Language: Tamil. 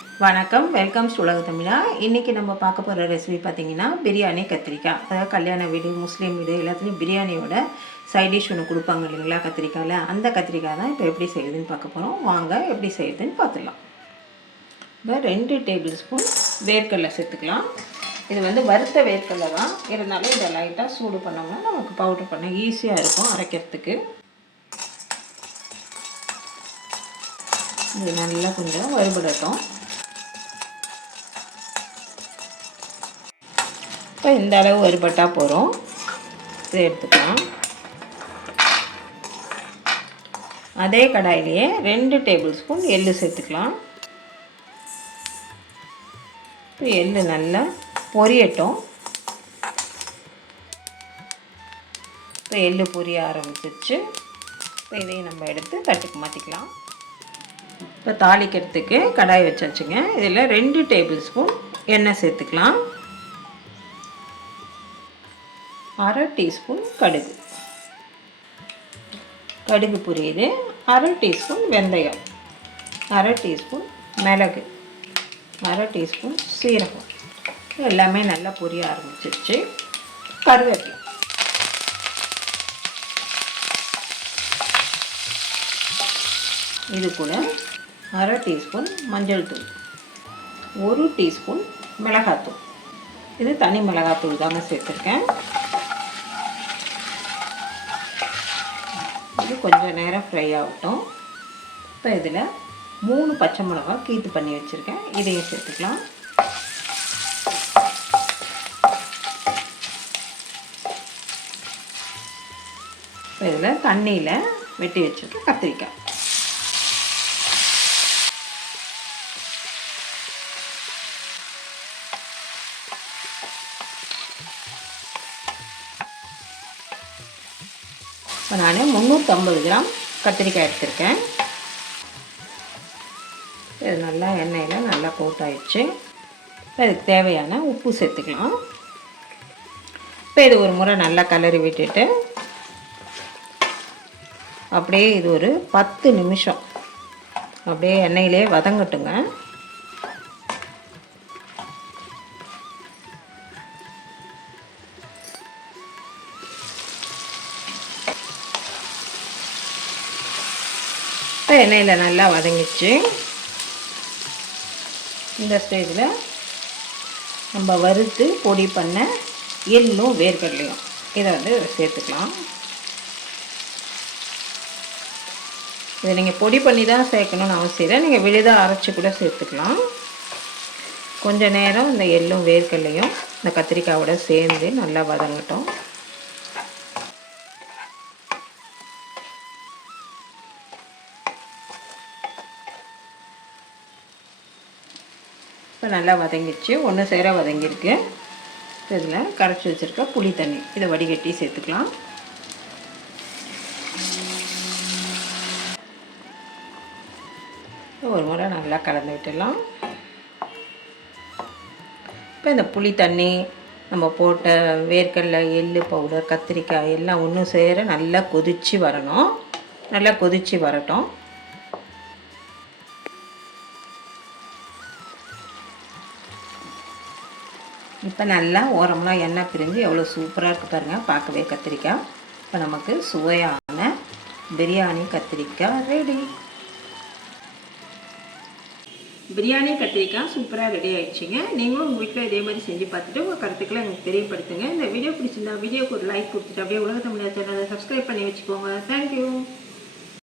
வணக்கம். வெல்கம் டு உலக தமிழா. இன்றைக்கி நம்ம பார்க்க போகிற ரெசிபி பார்த்தீங்கன்னா பிரியாணி கத்திரிக்காய். அதாவது கல்யாண வீடு முஸ்லீம் வீடு எல்லாத்துலேயும் பிரியாணியோட சைட் டிஷ் ஒன்று கொடுப்பாங்க இல்லைங்களா கத்திரிக்காயில்? அந்த கத்திரிக்காய் தான் இப்போ எப்படி செய்யுதுன்னு பார்க்க போகிறோம் வாங்க எப்படி செய்யுதுன்னு பார்த்துக்கலாம் இப்போ ரெண்டு டேபிள் ஸ்பூன் வேர்க்கடலை சேர்த்துக்கலாம். இது வந்து வறுத்த வேர்க்கடலை தான். இருந்தாலும் இதை லைட்டாக சூடு பண்ணோம்னா நமக்கு பவுடர் பண்ண ஈஸியாக இருக்கும் அரைக்கிறதுக்கு. இது நல்லா கொஞ்சம் வறுபடட்டும். இப்போ இந்த அளவு வறுபட்டால் போகிறோம் இதை எடுத்துக்கலாம். அதே கடாயிலேயே ரெண்டு டேபிள் ஸ்பூன் எள்ளு சேர்த்துக்கலாம். எள் எள்ளு நல்லா பொரியட்டும். இப்போ எள்ளு பொரிய ஆரம்பிச்சிச்சு இப்போ இதையும் நம்ம எடுத்து தட்டுக்கு மாற்றிக்கலாம் இப்போ தாளிக்கிறதுக்கு கடாய் வச்சாச்சுங்க. இதில் ரெண்டு டேபிள் ஸ்பூன் எண்ணெய் சேர்த்துக்கலாம். அரை டீஸ்பூன் கடுகு. கடுகு புரியுது. அரை டீஸ்பூன் வெந்தயம். அரை டீஸ்பூன் மிளகு. அரை டீஸ்பூன் சீரகம். எல்லாமே நல்லா பொரிய ஆரம்பிச்சிருச்சு. கருவேப்பிலை. இது கூட அரை டீஸ்பூன் மஞ்சள் தூள். ஒரு டீஸ்பூன் மிளகாத்தூள். இது தனி மிளகாத்தூள் தாங்க சேர்த்துருக்கேன். இது கொஞ்சம் நேரம் ஃப்ரை ஆகட்டும். இப்போ இதில் மூணு பச்சை மிளகா கீத்து பண்ணி வச்சுருக்கேன். இதையும் சேர்த்துக்கலாம். இப்போ இதில் தண்ணியில் வெட்டி வச்சுருக்க கத்திரிக்காய். இப்போ நான் முந்நூற்றம்பது கிராம் கத்திரிக்காய் எடுத்திருக்கேன். இது நல்லா எண்ணெயில் நல்லா போட்டாயிடுச்சு இப்போ இதுக்கு தேவையான உப்பு சேர்த்துக்கலாம். இப்போ இது ஒரு முறை நல்லா கலரி விட்டுட்டு அப்படியே இது ஒரு பத்து நிமிஷம் அப்படியே எண்ணெயிலே வதங்கட்டுங்க. இப்போ எண்ணெயில் நல்லா வதங்கிச்சு இந்த ஸ்டேஜில் நம்ம வறுத்து பொடி பண்ண எள்ளும் வேர்க்கடலையும். இதை வந்து சேர்த்துக்கலாம். இதை நீங்கள் பொடி பண்ணி தான் சேர்க்கணும்னு அவசியம் இல்லை. நீங்கள் விழுதாக அரைச்சி கூட சேர்த்துக்கலாம். கொஞ்ச நேரம் இந்த எள்ளும் வேர்க்கடலையும் இந்த கத்திரிக்காயோட சேர்ந்து நல்லா வதங்கட்டும். இப்போ நல்லா வதங்கிடுச்சு. ஒன்று சேர வதங்கியிருக்கு. இதில் கரைச்சி வச்சுருக்க புளி தண்ணி. இதை வடிகட்டி சேர்த்துக்கலாம். ஒரு முறை நல்லா கலந்து விட்டுடலாம். இப்போ இந்த புளி தண்ணி நம்ம போட்ட வேர்க்கடலை எள்ளு பவுடர் கத்திரிக்காய் எல்லாம் ஒன்று சேர நல்லா கொதித்து வரணும். நல்லா கொதித்து வரட்டும். இப்போ நல்லா ஓரம்லாம் எண்ணெய் பிரிஞ்சு எவ்வளோ சூப்பராக இருக்குது பாருங்கள் பார்க்கவே கத்திரிக்காய். இப்போ நமக்கு சுவையான பிரியாணி கத்திரிக்காய் ரெடி பிரியாணி கத்திரிக்காய் சூப்பராக ரெடி ஆகிடுச்சிங்க நீங்களும் உங்கள் வீட்டில் இதே மாதிரி செஞ்சு பார்த்துட்டு உங்கள் கருத்துக்களை எனக்கு தெரியப்படுத்துங்க. இந்த வீடியோ பிடிச்சிருந்தா வீடியோக்கு ஒரு லைக் கொடுத்துட்டு அப்படியே உலக தமிழர் சேனலை சப்ஸ்கிரைப் பண்ணி வச்சுக்கோங்க. தேங்க்யூ